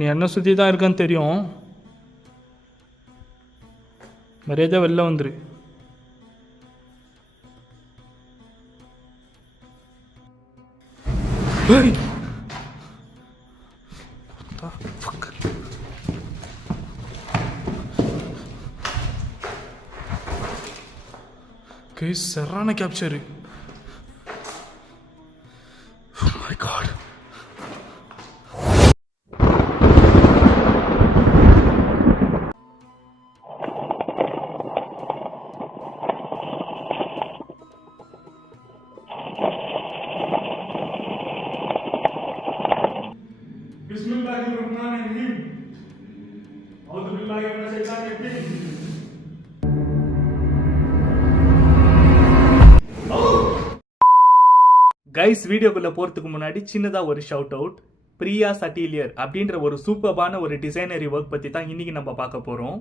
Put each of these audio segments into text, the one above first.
நீ என்ன சுற்றி தான் இருக்கான்னு தெரியும். மரியாதை வெளில வந்துரு. சரான capture. Oh my God. Bismillahirrahmanirrahim. A'udzubillahi minasyaitonirrajim. Guys, வீடியோக்குள்ள போறதுக்கு முன்னாடி சின்னதா ஒரு ஷவுட் அவுட். பிரியா சட்டிலியர் அப்படின்ற ஒரு சூப்பர்பான ஒரு டிசைனரி ஒர்க் பத்தி தான் இன்னைக்கு நம்ம பார்க்க போறோம்.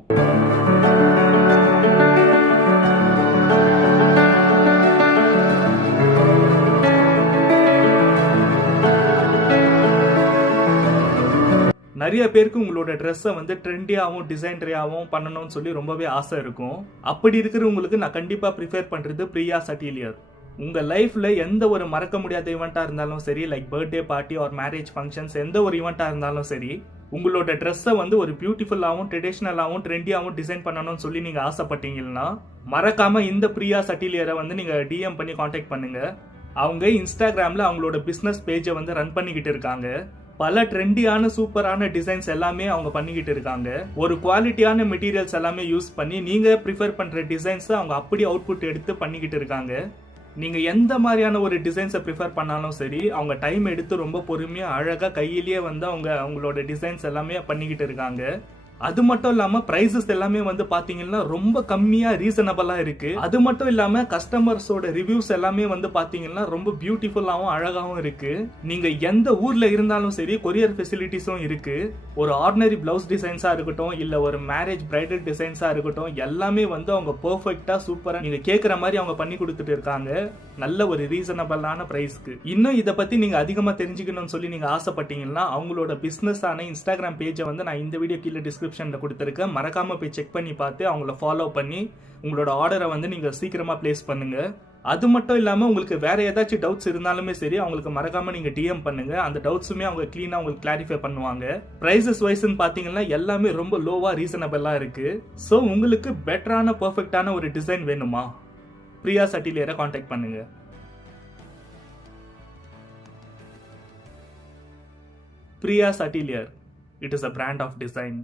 நிறைய பேருக்கு உங்களோட ட்ரெஸ்ஸை வந்து ட்ரெண்டியாகவும் டிசைனரியாகவும் பண்ணணும்னு சொல்லி ரொம்பவே ஆசை இருக்கும். அப்படி இருக்கிறவங்களுக்கு நான் கண்டிப்பா ப்ரிஃபேர் பண்றது பிரியா சட்டிலியர். உங்க லைஃப்ல எந்த ஒரு மறக்க முடியாத ஈவெண்டா இருந்தாலும் சரி, like birthday party R marriage functions, எந்த ஒரு ஈவெண்டா இருந்தாலும் சரி, உங்களோட ட்ரெஸ்ஸை வந்து ஒரு பியூட்டிஃபுல்லாகவும் ட்ரெடிஷ்னலாகவும் ட்ரெண்டியாகவும் டிசைன் பண்ணணும்னு சொல்லி நீங்க ஆசைப்பட்டீங்கன்னா மறக்காம இந்த பிரியா சட்டிலியரை வந்து நீங்க டிஎம் பண்ணி காண்டாக்ட் பண்ணுங்க. அவங்க இன்ஸ்டாகிராம்ல அவங்களோட பிசினஸ் பேஜை வந்து ரன் பண்ணிக்கிட்டு இருக்காங்க. பல ட்ரெண்டியான சூப்பரான டிசைன்ஸ் எல்லாமே அவங்க பண்ணிக்கிட்டு இருக்காங்க. ஒரு குவாலிட்டியான மெட்டீரியல்ஸ் எல்லாமே யூஸ் பண்ணி நீங்க ப்ரிஃபர் பண்ற டிசைன்ஸ் அவங்க அப்படி அவுட்புட் எடுத்து பண்ணிக்கிட்டு இருக்காங்க. நீங்க எந்த மாதிரியான ஒரு டிசைன்ஸை ப்ரிஃபர் பண்ணாலும் சரி, அவங்க டைம் எடுத்து ரொம்ப பொறுமையா அழகா கையிலேயே வந்து அவங்களோட டிசைன்ஸ் எல்லாமே பண்ணிக்கிட்டு இருக்காங்க. அது மட்டும் இல்லாம பிரைசஸ் எல்லாமே வந்து பாத்தீங்கன்னா ரொம்ப கம்மியா ரீசனபிளா இருக்கு. அது மட்டும் இல்லாம கஸ்டமர்ஸோட ரிவ்யூஸ் எல்லாமே வந்து பாத்தீங்கன்னா ரொம்ப பியூட்டிஃபுல்லாவும் அழகாவும் இருக்கு. நீங்க எந்த ஊர்ல இருந்தாலும் சரி, கொரியர் ஃபெசிலிட்டிஸும் இருக்கு. ஒரு ஆர்டினரி பிளவுஸ் டிசைன்ஸா இருக்கட்டும், இல்ல ஒரு மேரேஜ் பிரைடல் டிசைன்ஸா இருக்கட்டும், எல்லாமே வந்து அவங்க பெர்ஃபெக்ட்டா சூப்பரா நீங்க கேக்குற மாதிரி அவங்க பண்ணி கொடுத்துட்டு இருக்காங்க, நல்ல ஒரு ரீசனபிளான பிரைஸ்க்கு. இன்னும் இதை பத்தி நீங்க அதிகமா தெரிஞ்சுக்கணும்னு சொல்லி நீங்க ஆசைப்பட்டீங்கன்னா அவங்களோட பிசினஸ் ஆன இன்ஸ்டாகிராம் பேஜை வந்து நான் இந்த வீடியோ கீழே டிஸ்கிரிப்ஷன்ல கொடுத்துருக்கேன். மறக்காம போய் செக் பண்ணி பார்த்து அவங்கள ஃபாலோ பண்ணி உங்களோட ஆர்டரை வந்து நீங்க சீக்கிரமா பிளேஸ் பண்ணுங்க. அது மட்டும் இல்லாம உங்களுக்கு வேற ஏதாச்சும் டவுட்ஸ் இருந்தாலுமே சரி, அவங்களுக்கு மறக்காம நீங்க டிஎம் பண்ணுங்க. அந்த டவுட்ஸுமே அவங்க கிளீனா உங்களுக்கு கிளாரிஃபை பண்ணுவாங்க. பிரைசஸ் வைஸ்ன்னு பாத்தீங்கன்னா எல்லாமே ரொம்ப லோவா ரீசனபிளா இருக்கு. சோ உங்களுக்கு பெட்டரான பெர்ஃபெக்ட்டான ஒரு டிசைன் வேணுமா, பிரியா சட்டிலியரை காண்டாக்ட் பண்ணுங்க. பிரியா சட்டிலியர், it is a brand of design.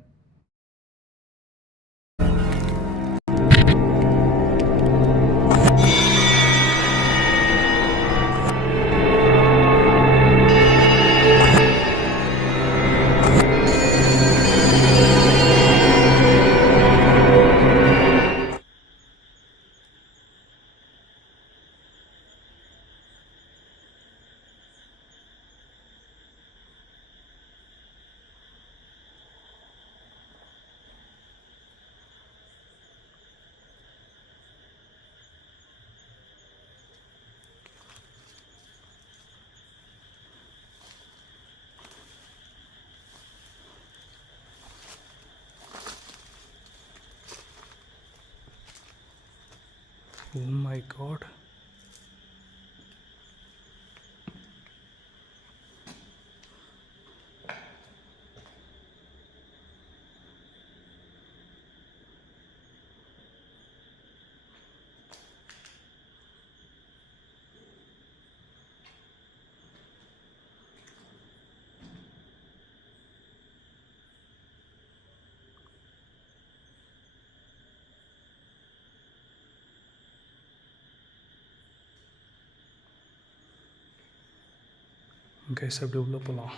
Oh my God. Guys, அப்படி உள்ளே போகலாம்.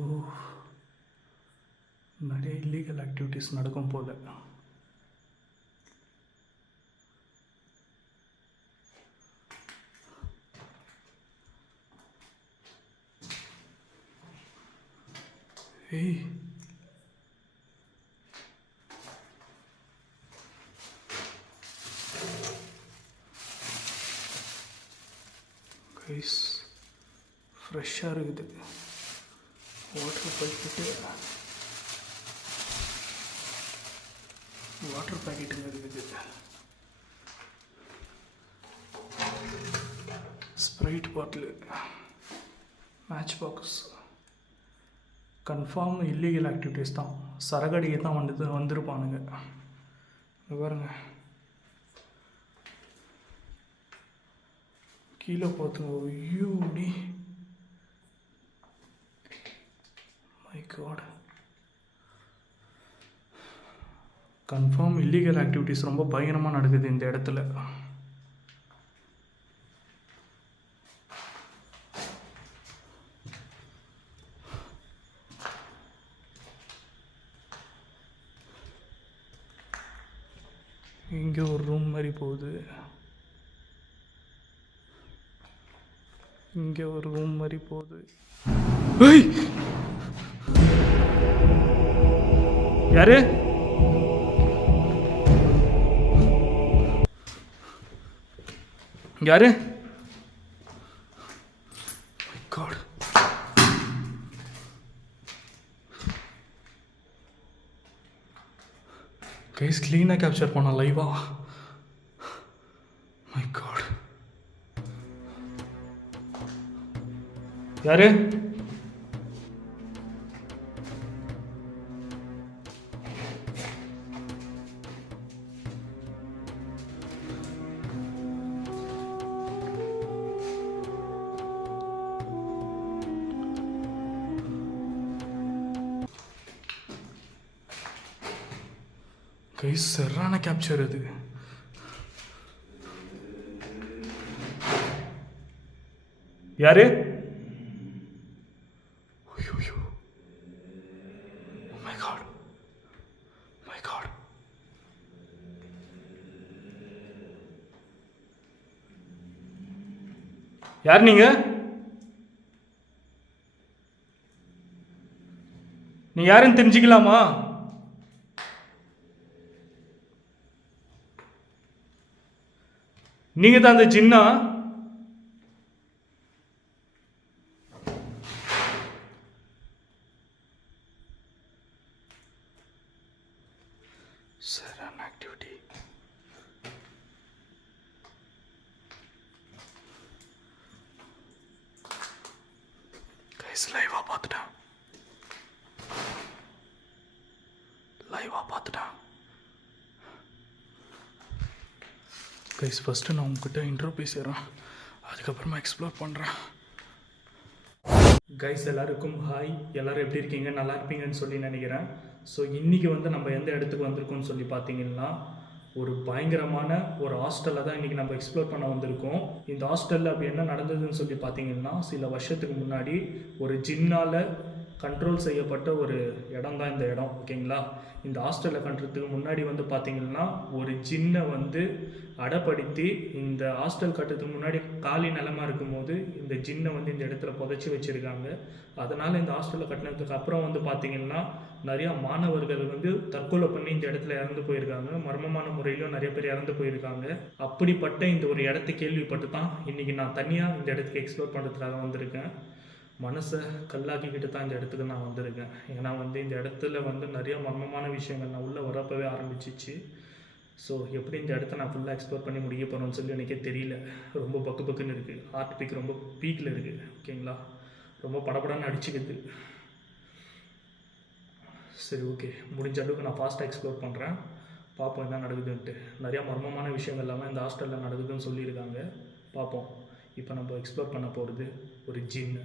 ஓ, நிறைய இல்லீகல் ஆக்டிவிட்டீஸ் நடக்கும் போல. ஏய், கைஸ் ஃப்ரெஷ்ஷாக இருக்குது. வாட்டர் பேக்கெட்டுங்க இருக்குது. Sprite bottle, match box. Confirm illegal activities தான். சரகடியை தான் வந்திருப்பானுங்க. பாருங்க, கீழே பார்த்துங்க. ஐயோ டி, my God. Confirm illegal activities ரொம்ப பயங்கரமாக நடக்குது இந்த இடத்துல. இங்கே ஒரு ரூம் மாதிரி போகுது. இங்கே ஒரு ரூம் மாதிரி போகுது. யாரு? யாரு? God. கைஸ் க்ளீனாக கேப்சர் பண்ண லைவா. My God. யாரு? கைஸ் சரியான கேப்சர் அது. யாரு? யார் நீங்க? நீ யாருன்னு தெரிஞ்சுக்கலாமா? நீங்க தான் அந்த ஜின்னா? சரியான ஆக்டிவிட்டி. கைஸ் லைவா பார்த்துட்டேன். கைஸ் ஃபஸ்ட்டு நான் உங்ககிட்ட இன்ட்ரோ பேசுகிறேன், அதுக்கப்புறமா எக்ஸ்ப்ளோர் பண்ணுறேன். கைஸ் எல்லாருக்கும் ஹாய். எல்லோரும் எப்படி இருக்கீங்க? நல்லா இருப்பீங்கன்னு சொல்லி நினைக்கிறேன். ஸோ இன்றைக்கி நம்ம எந்த இடத்துக்கு வந்திருக்கோம்னு சொல்லி பார்த்தீங்கன்னா, ஒரு பயங்கரமான ஒரு ஹாஸ்டலில் தான் இன்றைக்கி நம்ம எக்ஸ்ப்ளோர் பண்ண வந்திருக்கோம். இந்த ஹாஸ்டலில் அப்படி என்ன நடந்ததுன்னு சொல்லி பார்த்தீங்கன்னா, சில வருஷத்துக்கு முன்னாடி ஒரு ஜின்னால் கண்ட்ரோல் செய்யப்பட்ட ஒரு இடம் தான் இந்த இடம். ஓகேங்களா? இந்த ஹாஸ்டலில் கட்டுறதுக்கு முன்னாடி பார்த்தீங்கன்னா, ஒரு ஜின்னை அடப்படுத்தி இந்த ஹாஸ்டல் கட்டுறதுக்கு முன்னாடி காலி நிலமாக இருக்கும்போது இந்த ஜின்னை இந்த இடத்துல புதைச்சி வச்சுருக்காங்க. அதனால் இந்த ஹாஸ்டலில் கட்டினதுக்கு அப்புறம் பார்த்தீங்கன்னா, நிறையா மாணவர்கள் தற்கொலை பண்ணி இந்த இடத்துல இறந்து போயிருக்காங்க. மர்மமான முறையிலும் நிறைய பேர் இறந்து போயிருக்காங்க. அப்படிப்பட்ட இந்த ஒரு இடத்தை கேள்விப்பட்டு தான் இன்றைக்கி நான் தனியாக இந்த இடத்துக்கு எக்ஸ்ப்ளோர் பண்ணுறதுக்காக வந்திருக்கேன். மனசை கல்லாக்கிக்கிட்டு தான் இந்த இடத்துக்கு நான் வந்திருக்கேன். ஏன்னா இந்த இடத்துல நிறைய மர்மமான விஷயங்கள் நான் உள்ளே வரப்பவே ஆரம்பிச்சிச்சு. ஸோ எப்படி இந்த இடத்த நான் ஃபுல்லாக எக்ஸ்ப்ளோர் பண்ணி முடிய போகிறோன்னு சொல்லி எனக்கே தெரியல. ரொம்ப பக்குன்னு இருக்குது. ஹார்ட் பீக் ரொம்ப பீக்கில் இருக்குது. ஓகேங்களா? ரொம்ப படப்படன்னு அடிச்சுக்குது. சரி, ஓகே, முடிஞ்ச அளவுக்கு நான் ஃபாஸ்ட்டாக எக்ஸ்ப்ளோர் பண்ணுறேன். பார்ப்போம் என்ன நடக்குதுன்ட்டு. நிறையா மர்மமான விஷயங்கள் எல்லாமே இந்த ஹாஸ்டலில் நடக்குதுன்னு சொல்லியிருக்காங்க. பார்ப்போம். இப்போ நம்ம எக்ஸ்ப்ளோர் பண்ண போகிறது ஒரு ஜின்.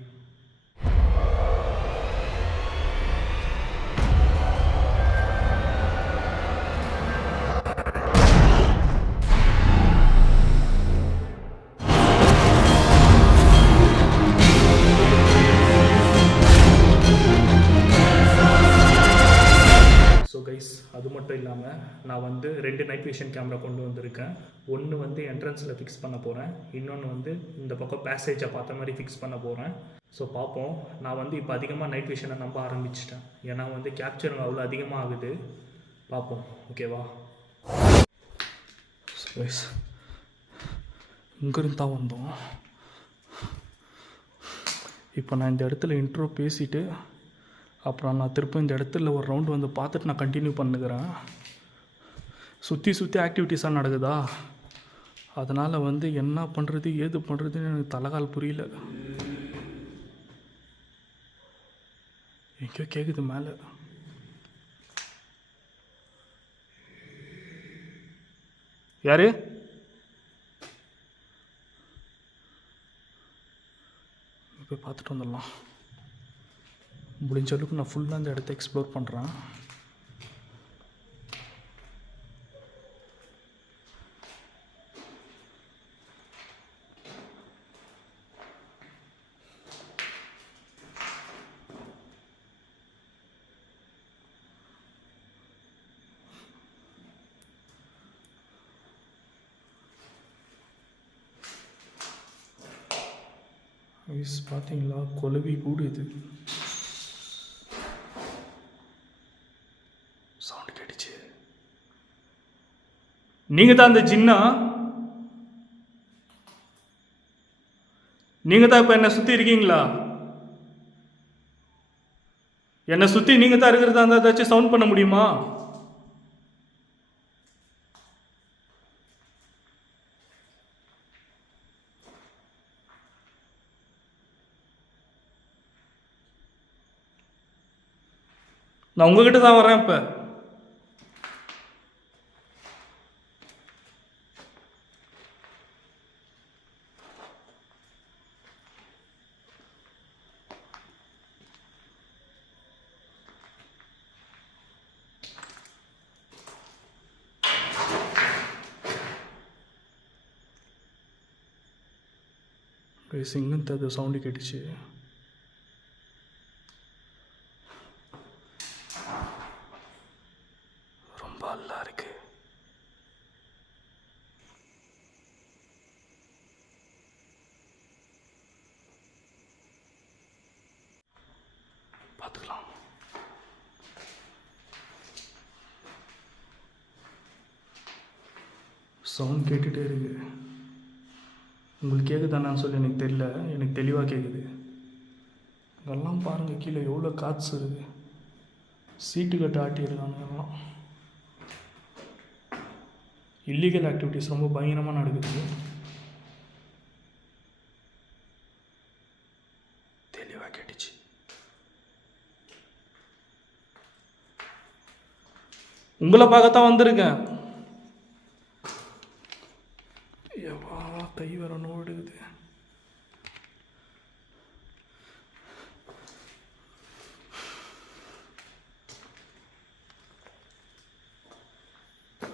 மட்டும் இல்லாமல் நான் வந்து 2 நைட் விஷன் கேமரா கொண்டு வந்திருக்கேன். ஒன்று வந்து என்ட்ரன்ஸில் ஃபிக்ஸ் பண்ண போகிறேன், இன்னொன்று வந்து இந்த பக்கம் பேசேஜை பார்த்த மாதிரி ஃபிக்ஸ் பண்ண போகிறேன். ஸோ பார்ப்போம். நான் வந்து இப்போ அதிகமாக நைட் விஷனை நம்ப ஆரம்பிச்சிட்டேன், ஏன்னா வந்து கேப்சர் அவ்வளோ அதிகமாக ஆகுது. பார்ப்போம், ஓகேவா? இங்கேருந்து தான் வந்தோம். இப்போ நான் இந்த இடத்துல இன்ட்ரோ பேசிவிட்டு அப்புறம் நான் திரும்ப இந்த இடத்துல ஒரு ரவுண்டு வந்து பார்த்துட்டு நான் கண்டினியூ பண்ணுகிறேன். சுற்றி ஆக்டிவிட்டீஸாக நடக்குதா, அதனால் வந்து என்ன பண்ணுறது ஏது பண்ணுறதுன்னு எனக்கு தலைகால் புரியல. எங்கேயோ கேட்குது மேலே. யாரு? போய் பார்த்துட்டு வந்துடலாம். முடிஞ்ச அளவுக்கு நான் ஃபுல்லாக அந்த இடத்த எக்ஸ்ப்ளோர் பண்ணுறேன். பார்த்தீங்களா, குலவி கூடு இது. சவுண்ட் கேட்டுச்சு. நீங்க தான் அந்த ஜின்னா? நீங்க தான் இப்ப என்ன சுத்தி இருக்கீங்களா? என்னை சுத்தி நீங்க தான் இருக்கிறதா இருந்தா ஏதாச்சும் சவுண்ட் பண்ண முடியுமா? நான் உங்ககிட்ட தான் வரேன் இப்போ. சிங்கம் அது சவுண்டு கேட்டுச்சு. ரொம்ப அல்லா இருக்கு. பார்த்துக்கலாம். சவுண்ட் கேட்டுகிட்டே இருக்கு. உங்களுக்கு கேட்குதானான்னு சொல்லி எனக்கு தெரியல, எனக்கு தெளிவாக கேட்குது. இதெல்லாம் பாருங்கள், கீழே எவ்வளோ காற்று இருக்குது. சீட்டு கட்டு ஆட்டியிருக்காங்க. எல்லாம் இல்லீகல் ஆக்டிவிட்டீஸ் ரொம்ப பயங்கரமாக நடக்குது. தெளிவாக கேட்டுச்சு. உங்களை பார்க்கத்தான் வந்திருக்கேன். கை வர நோடுது.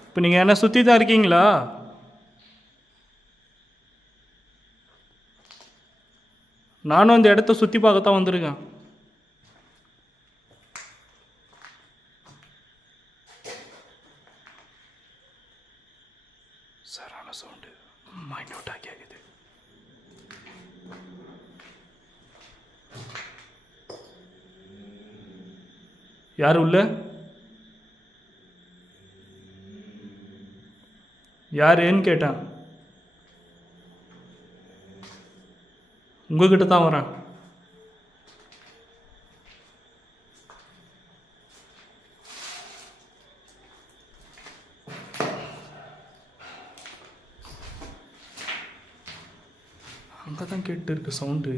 இப்போ நீங்கள் என்ன சுற்றி தான் இருக்கீங்களா? நானும் இந்த இடத்த சுற்றி பார்க்கத்தான் வந்திருக்கேன். சரான சவுண்டு மைன்யூட்டாக கேட்குது. யார் உள்ள? யாருன்னு கேட்டேன். உங்ககிட்ட தான் வரேன். அங்கே தான் கேட்டு இருக்கு சவுண்டு.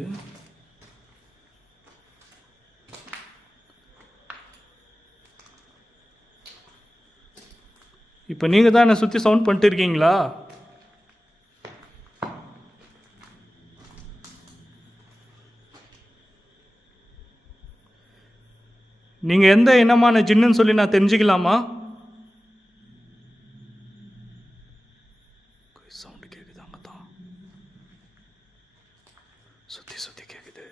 இப்போ நீங்கள் தான் என்னை சுற்றி சவுண்ட் பண்ணிட்டு இருக்கீங்களா? நீங்கள் எந்த இனமான ஜின்னுன்னு சொல்லி நான் தெரிஞ்சுக்கலாமா? சவுண்டு கேட்குது. அங்கே தான் சுற்றி சுற்றி கேட்குது.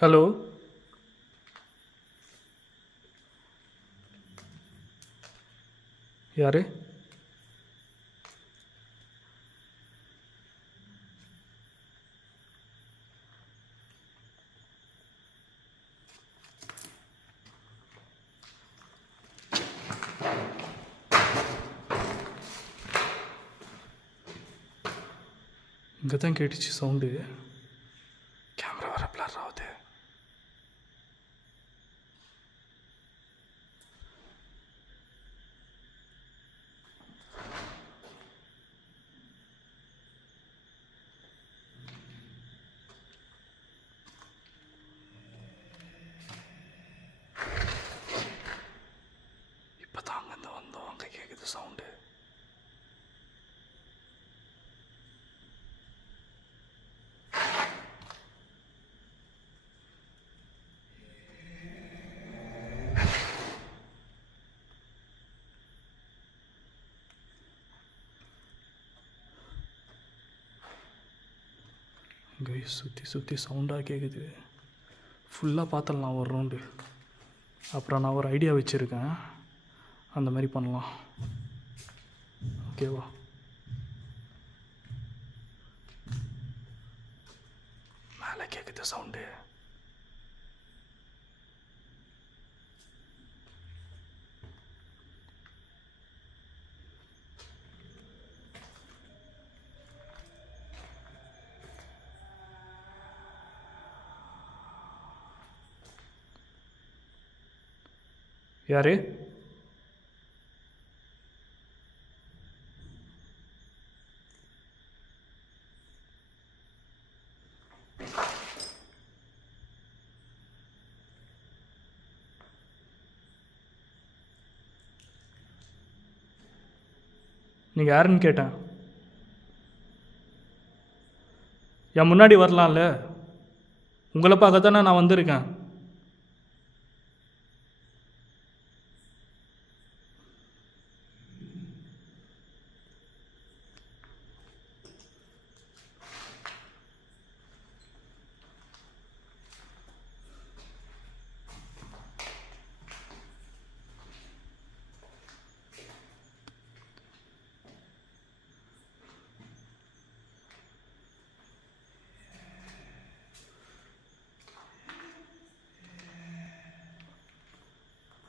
ஹலோ, யாரு? இங்கே தான் கேட்டுச்சு சவுண்டு. கேமரா வர பிளர் ஆகுது. இப்போ தான் அங்கேருந்து வந்தோம், அங்கே கேட்குது சவுண்டு. இங்கே சுற்றி சுற்றி சவுண்டாக கேட்குது. ஃபுல்லாக பார்த்துடலாம் ஒரு ரவுண்டு. அப்புறம் நான் ஒரு ஐடியா வச்சுருக்கேன், அந்த மாதிரி பண்ணலாம். ஓகேவா? மேலே கேட்குது சவுண்டு. யாரு? நீங்கள் யாருன்னு கேட்டேன். என் முன்னாடி வரலாம்ல, உங்களை பார்க்க தானே நான் வந்திருக்கேன்.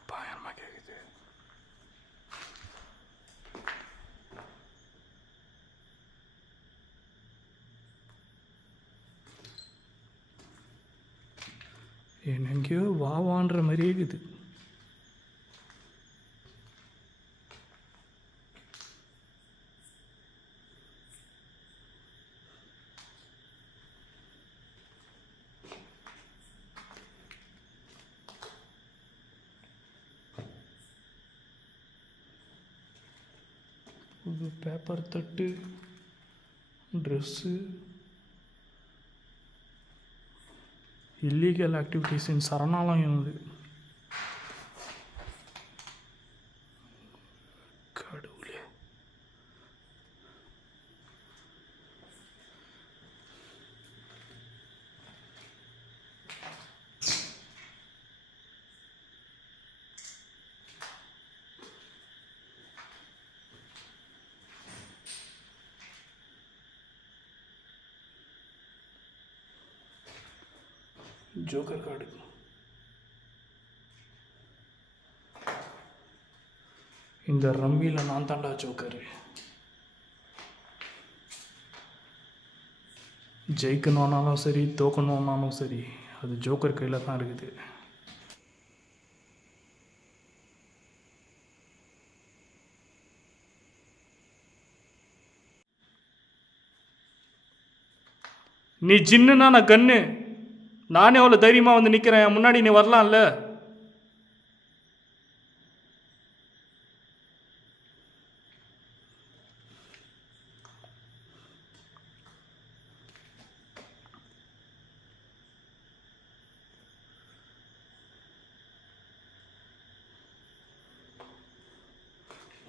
பயமாக கேட்குது. எங்கேயோ வாவான்ற மாதிரியே இருக்குது. பேப்பர் தட்டு, ட்ரெஸ்ஸு, இல்லீகல் ஆக்டிவிட்டீஸ் இன் சரணாலயம். இது கடவுளே. Joker card. இந்த ரம்மியில் நான் தாண்டா ஜோக்கரு. ஜெயிக்கணும்னாலும் சரி, தோக்கணும்னாலும் சரி, அது ஜோக்கர் கையில் தான் இருக்குது. நீ ஜின்னுனா நான் கண்ணு. நானே அவ்வளோ தைரியமாக வந்து நிற்கிறேன், முன்னாடி நீ வரலாம்ல.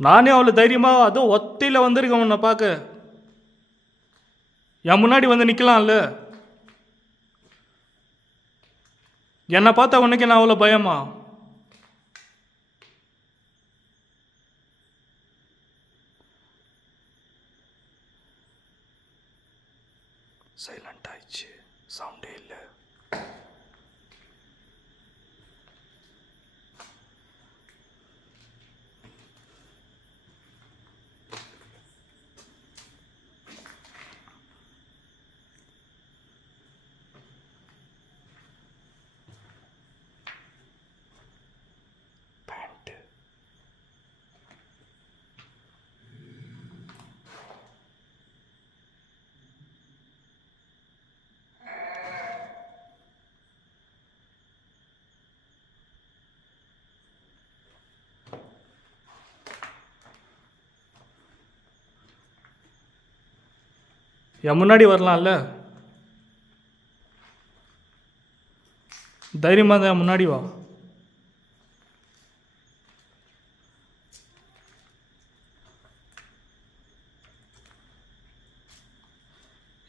நானே அவ்வளோ தைரியமாக அதுவும் ஒத்தையில் வந்திருக்கேன் உன்னை பார்க்க. என் முன்னாடி வந்து நிற்கலாம்ல. என்னை பார்த்தா உனக்கு என்ன அவ்வளோ பயமா? சைலண்ட் ஆயிடுச்சு, சவுண்டே இல்லை. என் முன்னாடி வரலாம்ல, தைரியமாக தான் என் முன்னாடி வா.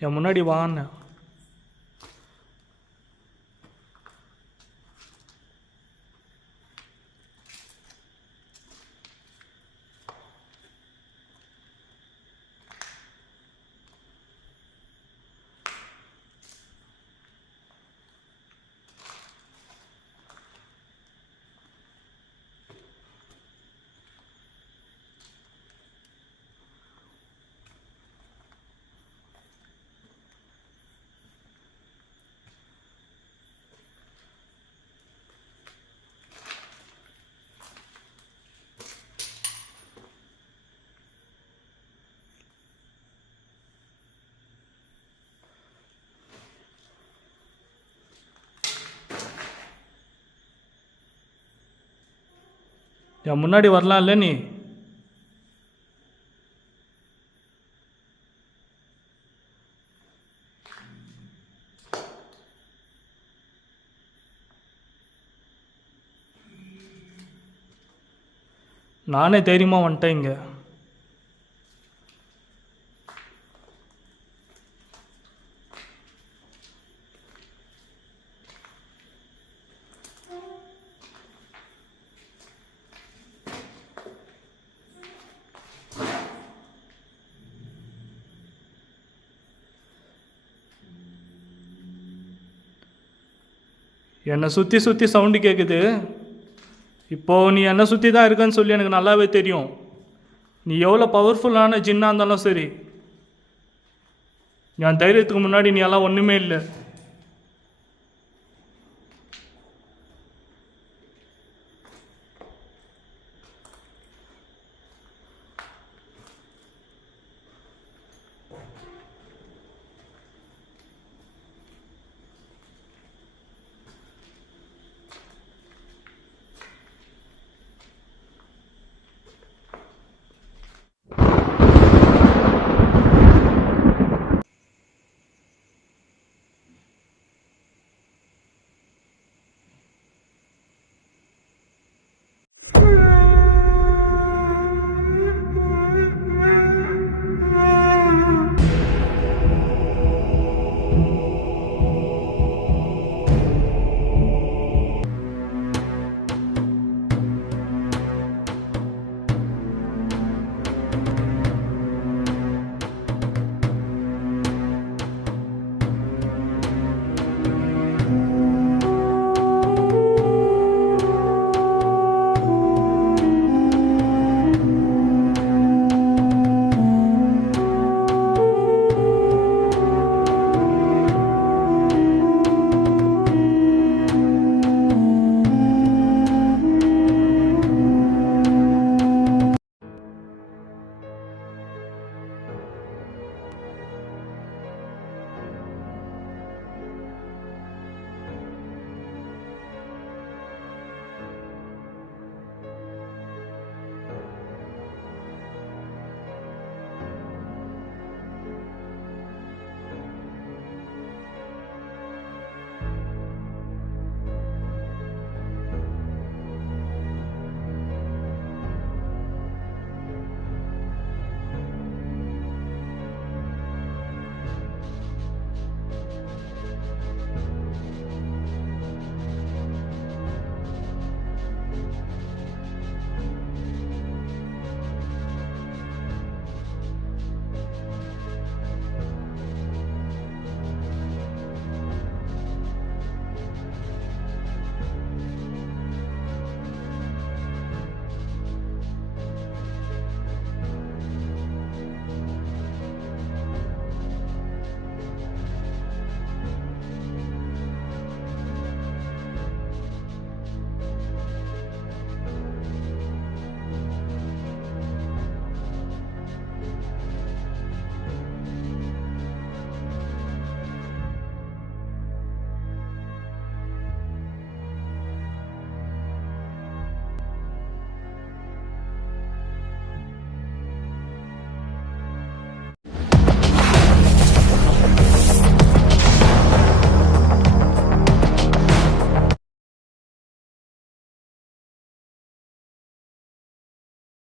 என் முன்னாடி வான்னு. என் முன்னாடி வரலாம்ல நீ. நானே தைரியமாக வந்துட்டேன் இங்கே. என்னை சுற்றி சுற்றி சவுண்டு கேட்குது. இப்போது நீ என்னை சுற்றி தான் இருக்கன்னு சொல்லி எனக்கு நல்லாவே தெரியும். நீ எவ்வளோ பவர்ஃபுல்லான ஜின்னாக இருந்தாலும் சரி, என் தைரியத்துக்கு முன்னாடி நீ எல்லாம் ஒன்றுமே இல்லை.